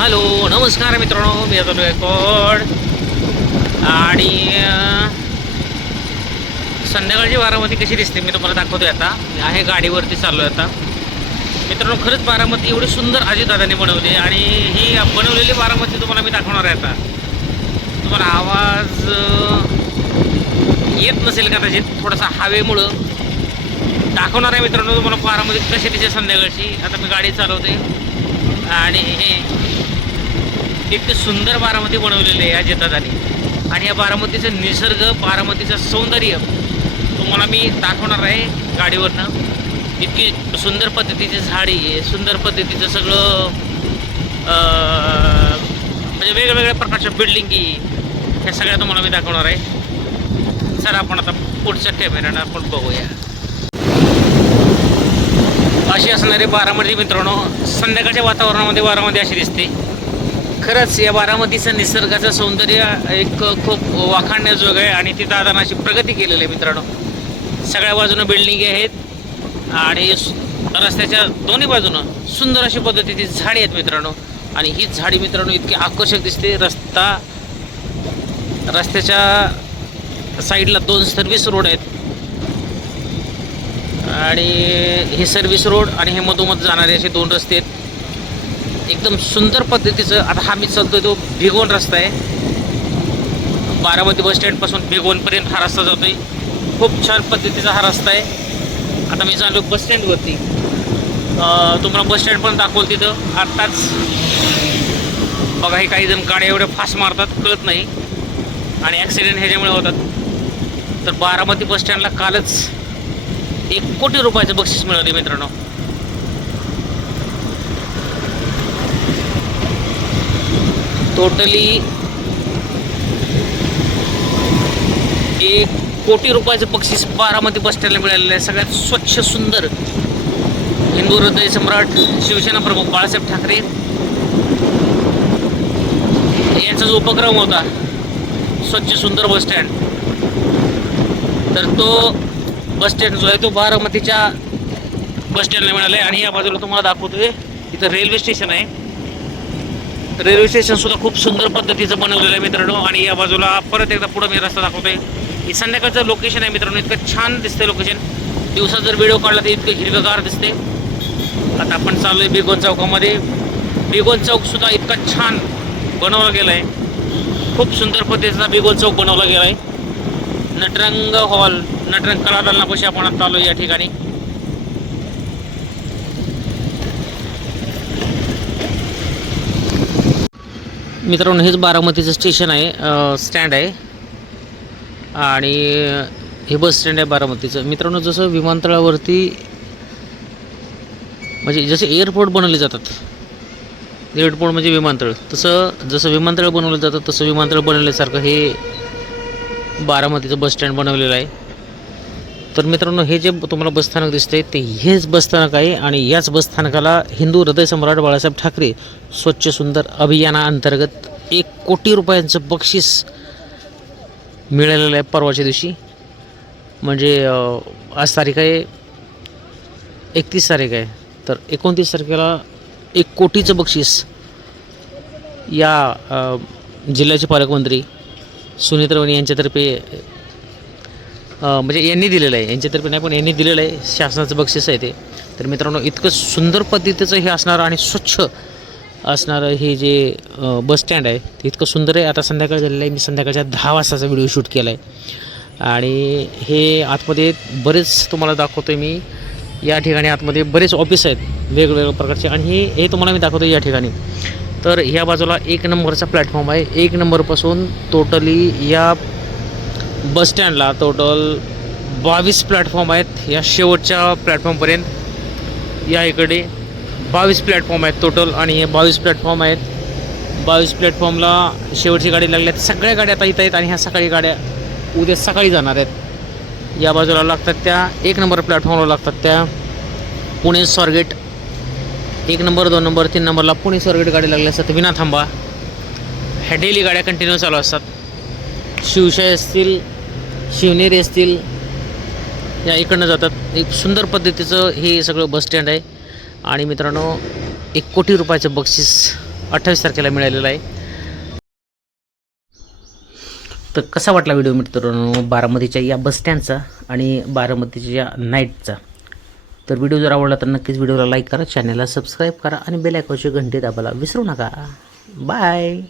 Hello नमस्कार मित्रांनो, मी आता रेकॉर्ड आणि संध्याकाळची बारामती कशी दिसते मी तुम्हाला दाखवतोय. आता मी आहे गाडीवरती चाललो आहे आता. मित्रांनो खरंच बारामती एवढी सुंदर अजितदादांनी बनवली आणि ही बनवलेली बारामती तुम्हाला मी दाखवणार आहे. आता तुम्हाला आवाज येत नसेल कदाचित, थोडासा हवेमुळं दाखवणार आहे मित्रांनो तुम्हाला बारामती कशी दिसते संध्याकाळची. आता मी गाडी चालवते आणि इतकी सुंदर बारामती बनवलेली आहे अजितदादांनी. आणि या बारामतीचं निसर्ग, बारामतीचं सौंदर्य तुम्हाला मी दाखवणार आहे गाडीवरनं. इतकी सुंदर पद्धतीची झाडी आहे, सुंदर पद्धतीचं सगळं म्हणजे वेगवेगळ्या प्रकारच्या बिल्डिंगी ह्या सगळ्या तुम्हाला मी दाखवणार आहे. सर आपण आता पुढच्या कॅमेऱ्यानं आपण बघूया. अशी असणारी बारामती मित्रांनो संध्याकाळच्या वातावरणामध्ये बारामती अशी दिसते. खरंच या बारामतीचं निसर्गाचं सौंदर्य एक खूप वाखाणण्याजोग आहे आणि ती दादांना अशी प्रगती केलेली आहे मित्रांनो. सगळ्या बाजूनं बिल्डिंगी आहेत आणि रस्त्याच्या दोन्ही बाजूनं सुंदर अशी पद्धतीची झाडी आहेत मित्रांनो. आणि ही झाडी मित्रांनो इतकी आकर्षक दिसते. रस्त्याच्या साईडला 2 सर्व्हिस रोड आहेत आणि हे सर्व्हिस रोड आणि हे मधोमध जाणारे असे 2 रस्ते आहेत. एकदम सुंदर पद्धतीचं. आता हा मी चालतोय तो भिगवण रस्ता आहे. बारामती बस स्टँडपासून भिगवणपर्यंत हा रस्ता जातोय. खूप छान पद्धतीचा हा रस्ता आहे. आता मी चाललो बस स्टँडवरती. तुम्हाला बस स्टँड पण दाखवलं तिथं. आत्ताच बघा हे काही जण गाड्या एवढ्या फास्ट मारतात कळत नाही आणि ॲक्सिडेंट ह्याच्यामुळे होतात. तर बारामती बस स्टँडला कालच 1 कोटी रुपयाचं बक्षीस मिळाले मित्रांनो. टोटली 1 कोटी रुपयाचं बक्षीस बारामती बस स्टँडला मिळालेलं आहे. सगळ्यात स्वच्छ सुंदर हिंदू हृदय सम्राट शिवसेना प्रमुख बाळासाहेब ठाकरे यांचा जो उपक्रम होता स्वच्छ सुंदर बस स्टँड, तर तो बस स्टँड जो आहे तो बारामतीच्या बस स्टँडला मिळाला आहे. आणि या बाजूला तुम्हाला दाखवतोय इथं रेल्वे स्टेशन आहे. रेल्वे स्टेशन सुद्धा खूप सुंदर पद्धतीचं बनवलेलं आहे मित्रांनो. आणि या बाजूला परत एकदा पुढं मी रस्ता दाखवतोय. ही संध्याकाळचं लोकेशन आहे मित्रांनो. इतकं छान दिसते लोकेशन. दिवसा जर व्हिडिओ काढला तर इतकं हिरवेगार दिसते. आता आपण चाललोय भिगवण चौकामध्ये. भिगवण चौक सुद्धा इतका छान बनवला गेला आहे. खूप सुंदर पद्धतीचा भिगवण चौक बनवला गेला आहे. नटरंग हॉल, नटरंग कलादालनापाशी आपण आता आलो या ठिकाणी. मित्रांनो हेच बारामतीचं स्टेशन आहे, स्टँड आहे आणि हे बस स्टँड आहे बारामतीचं. मित्रांनो जसं विमानतळावरती म्हणजे जसे एअरपोर्ट बनवले जातात, एअरपोर्ट म्हणजे विमानतळ, तसं जसं विमानतळ बनवलं जातं तसं विमानतळ बनवल्यासारखं हे बारामतीचं बस स्टँड बनवलेलं आहे. तर मित्रांनो हे जे तुम्हाला बसस्थानक दिसतंय ते हेच बसस्थानक आहे आणि याच बसस्थानकाला हिंदू हृदय सम्राट बाळासाहेब ठाकरे स्वच्छ सुंदर अभियानाअंतर्गत 1 कोटी रुपयांचं बक्षीस मिळालेलं आहे परवाच्या दिवशी. म्हणजे आज तारीख आहे 31 तारीख आहे. तर 29 तारखेला 1 कोटीचं बक्षीस या जिल्ह्याचे पालकमंत्री सुनीता वहिनी यांच्यातर्फे म्हणजे यांनी दिलेलं आहे. यांच्यातर्फे नाही पण यांनी दिलेलं आहे. शासनाचं बक्षीस आहे ते. तर मित्रांनो इतकं सुंदर पद्धतीचं हे असणारं आणि स्वच्छ असणारं हे जे बस स्टँड आहे ते इतकं सुंदर आहे. आता संध्याकाळ झालेलं आहे. मी संध्याकाळच्या 10 वाजताचा व्हिडिओ शूट केला आहे आणि हे आतमध्ये बरेच तुम्हाला दाखवतो आहे मी. या ठिकाणी आतमध्ये बरेच ऑफिस आहेत वेगवेगळ्या प्रकारचे आणि हे तुम्हाला मी दाखवतो या ठिकाणी. तर ह्या बाजूला 1 नंबरचा प्लॅटफॉर्म आहे. 1 नंबरपासून टोटली या बस स्टँडला टोटल 22 प्लॅटफॉर्म आहेत. या शेवटच्या प्लॅटफॉर्मपर्यंत या इकडे 22 प्लॅटफॉर्म आहेत टोटल. आणि हे 22 प्लॅटफॉर्म आहेत. 22 प्लॅटफॉर्मला शेवटची गाडी लागली आहेत. सगळ्या गाड्या आता इथं आहेत आणि ह्या सकाळी गाड्या उद्या सकाळी जाणार आहेत. या बाजूला लागतात त्या 1 नंबर प्लॅटफॉर्मला लागतात त्या पुणे स्वारगेट 1 नंबर 2 नंबर 3 नंबरला पुणे स्वारगेट गाडी लागल्या असतात. विना थांबा ह्या डेली गाड्या कंटिन्यू चालू असतात. शिवशाही असतील, शिवनेरी असतील, या इकडनं जातात. एक सुंदर पद्धतीचं हे सगळं बस स्टँड आहे. आणि मित्रांनो 1 कोटी रुपयाचं बक्षीस 28 तारखेला मिळालेला आहे. तर कसा वाटला व्हिडिओ मित्रांनो बारामतीच्या या बसस्टँडचा आणि बारामतीच्या या नाईटचा. तर व्हिडिओ जर आवडला तर नक्कीच व्हिडिओला लाईक करा, चॅनलला सबस्क्राईब करा आणि बेल आयकॉनची घंटी दाबायला विसरू नका. बाय.